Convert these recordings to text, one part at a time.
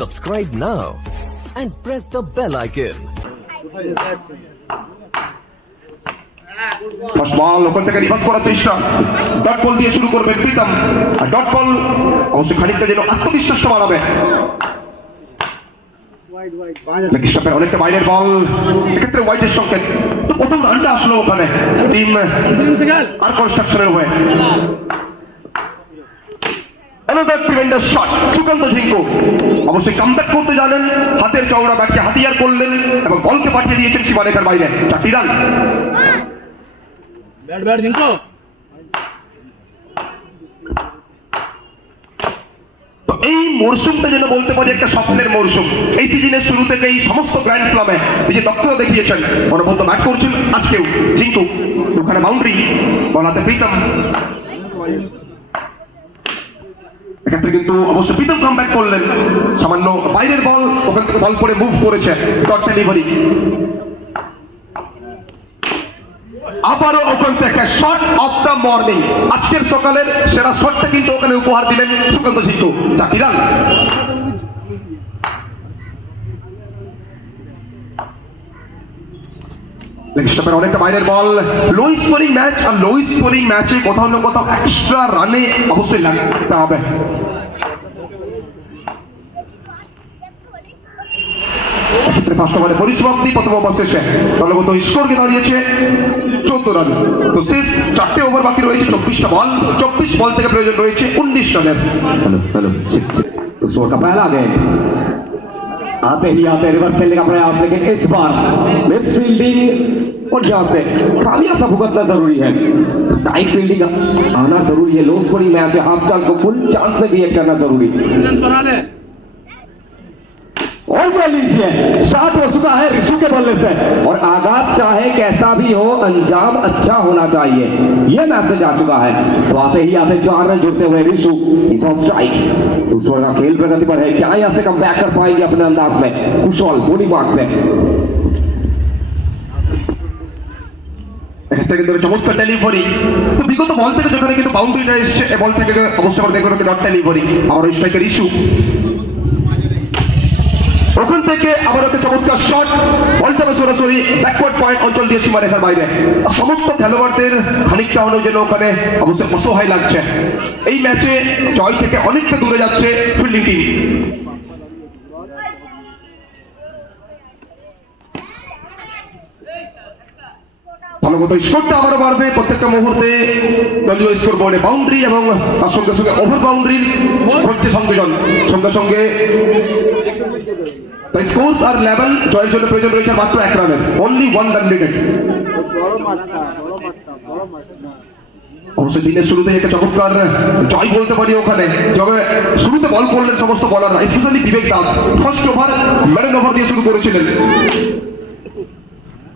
Subscribe now and press the bell icon. First ball ওখান থেকে reverse করার চেষ্টা, ডট বল দিয়ে শুরু করবেন প্রীতম। আর ডট বল অবশ্যই খানিকটা যেন আত্মবিশ্বাসটা বাড়াবে। অনেকটা বাইরের বল, এক্ষেত্রে ওয়াইডের সংকেত। তো প্রথম রানটা আসলো ওখানে টিম আর কনস্ট্রাকশনের হয়ে। Another tremendous shot, সুকান্ত ঝিঙ্কু অবশ্যই কামব্যাক করতে জানেন, হাতের চওড়া ব্যাটকে হাতিয়ার করলেন এবং বলকে পাঠিয়ে দিয়েছেন সীমারেখার বাইরে। 4টি রান। তো এই মরশুমটা যেন বলতে পারি একটা স্বপ্নের মরশুম। এই সিজনের শুরু থেকে এই সমস্ত গ্র্যান্ড স্লামে নিজের দক্ষতা দেখিয়েছেন, অনবদ্য ব্যাট করছেন আজকেও ঝিঙ্কু। ওখানে বাউন্ডারি, বলাতে প্রীতম। এক্ষেত্রে কিন্তু অবশ্য প্রীতম কামব্যাক করলেন, সামান্য বাইরের বল, ওখান থেকে বল করে মুভ করেছে, ডট ডেলিভারি। আবারও ওখান থেকে শট অফ দ্য মর্নিং, আজকের সকালের সেরা শটটা কিন্তু ওখানে উপহার দিলেন সুকান্ত ঝিঙ্কু। 4টি রান। অনেকটা বাইরের বল, লো স্কোরিং ম্যাচ, আর লো স্কোরিং ম্যাচে কোথাও না কোথাও এক্সট্রা রানে অবশ্যই লাগতে হবে। ফার্স্ট ওভারে পরিসমাপ্তি, প্রথম ওভার শেষে দলগত স্কোরকে দাঁড়িয়েছে 14 রান। তো শেষ 4টে ওভার বাকি রয়েছে, 24টা বল, 24 বল থেকে প্রয়োজন রয়েছে 19 রানের। का पहला गेंद आते ही आते रिवर्स खेलने का प्रयास, लेकिन इस बार मिड फील्डिंग और जहां से खामियाजा भुगतना जरूरी है। टाइट फील्डिंग आना जरूरी है, लो स्कोरिंग मैच है, हाफ चांस को फुल चांस में क्रिएट करना जरूरी। और बोल लीजिए, शॉट हो चुका है ऋषु के बल्ले से, और आगाज चाहे कैसा भी हो, अंजाम अच्छा होना चाहिए, यह मैसेज आ चुका है। तो आते ही आते 4 रन जुड़ते हुए ऋषु इज ऑन स्ट्राइक। दूसरा का खेल प्रगति पर है, क्या यहां से कम बैक कर पाएंगे अपने अंदाज में कुशल बॉलिंग मार्क पे। চমৎকার ডেলিভারি। তো বিগত বল থেকে যেখানে কিন্তু বাউন্ডারিটা এসছে, এ বল থেকে অবশ্যই আমরা দেখবো ডট ডেলিভারি। আবার স্ট্রাইকার ইস্যু, ওখান থেকে আবার একটা চমৎকার শট, বলটা সরাসরি ব্যাকওয়ার্ড পয়েন্ট অঞ্চল দিয়ে সীমারেখার বাইরে। সমস্ত খেলোয়াড়দের খানিকটা হলেও যেন ওখানে অবশ্যই অসহায় লাগছে। এই ম্যাচে জয় থেকে অনেকটা দূরে যাচ্ছে ফিল্ডিং টিম। ভালোমতো স্কোরটা আবারও বাড়বে প্রত্যেকটা মুহূর্তে। দলীয় স্কোর বোর্ডে বাউন্ডারি এবং তার সঙ্গে সঙ্গে ওভার বাউন্ডারির ঘটছে সংযোজন, সঙ্গে সঙ্গে স্কোর আর লেভেল জয়ের জন্য প্রয়োজন রয়েছে মাত্র 1 রানের, অনলি 1 রান নিডেড। অবশ্যই দিনের শুরুতে একটা চমৎকার জয় বলতে পারি ওখানে, যবে শুরুতে বল করলেন সমস্ত বলাররা, specially Bibek Das first over ম্যান ওভার দিয়ে শুরু করেছিলেন।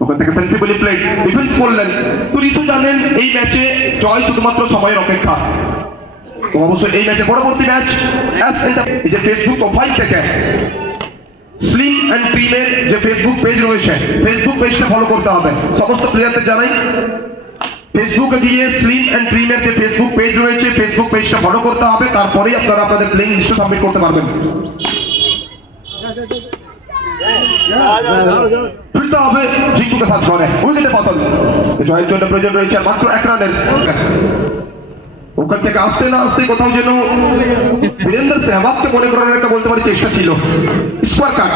ওখান থেকে সেন্সিবলি প্লেড ডিফেন্স করলেন। তো ঋষু জানেন এই ম্যাচে জয় শুধুমাত্র সময়ের অপেক্ষা। তো অবশ্যই এই ম্যাচে পরবর্তী ম্যাচ এই যে ফেসবুক প্রোফাইল থেকে স্লিম অ্যান্ড ক্রিমের যে ফেসবুক পেজ রয়েছে, ফেসবুক পেজটা ফলো করতে হবে। সমস্ত প্লেয়ারদের জানাই ফেসবুকে গিয়ে স্লিম অ্যান্ড ক্রিমের যে ফেসবুক পেজ রয়েছে, ফেসবুক পেজটা ফলো করতে হবে, তারপরেই আপনারা আপনাদের প্লেইং লিস্ট সাবমিট করতে পারবেন। ফিরতে হবে ঝিঙ্কুকে সাথ ধরে উইকেটে পতন। জয়ের জন্য প্রয়োজন রয়েছে মাত্র 1 রানের। ওখান থেকে আসতে না আসতে কোথাও যেন বীরেন্দ্র সেহবাগকে মনে করার একটা বলতে পারি চেষ্টা ছিল। Square cut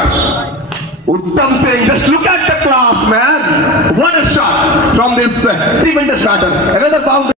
Uttam Singh, just look at the class man, what a shot from this tremendous batter, another boundary।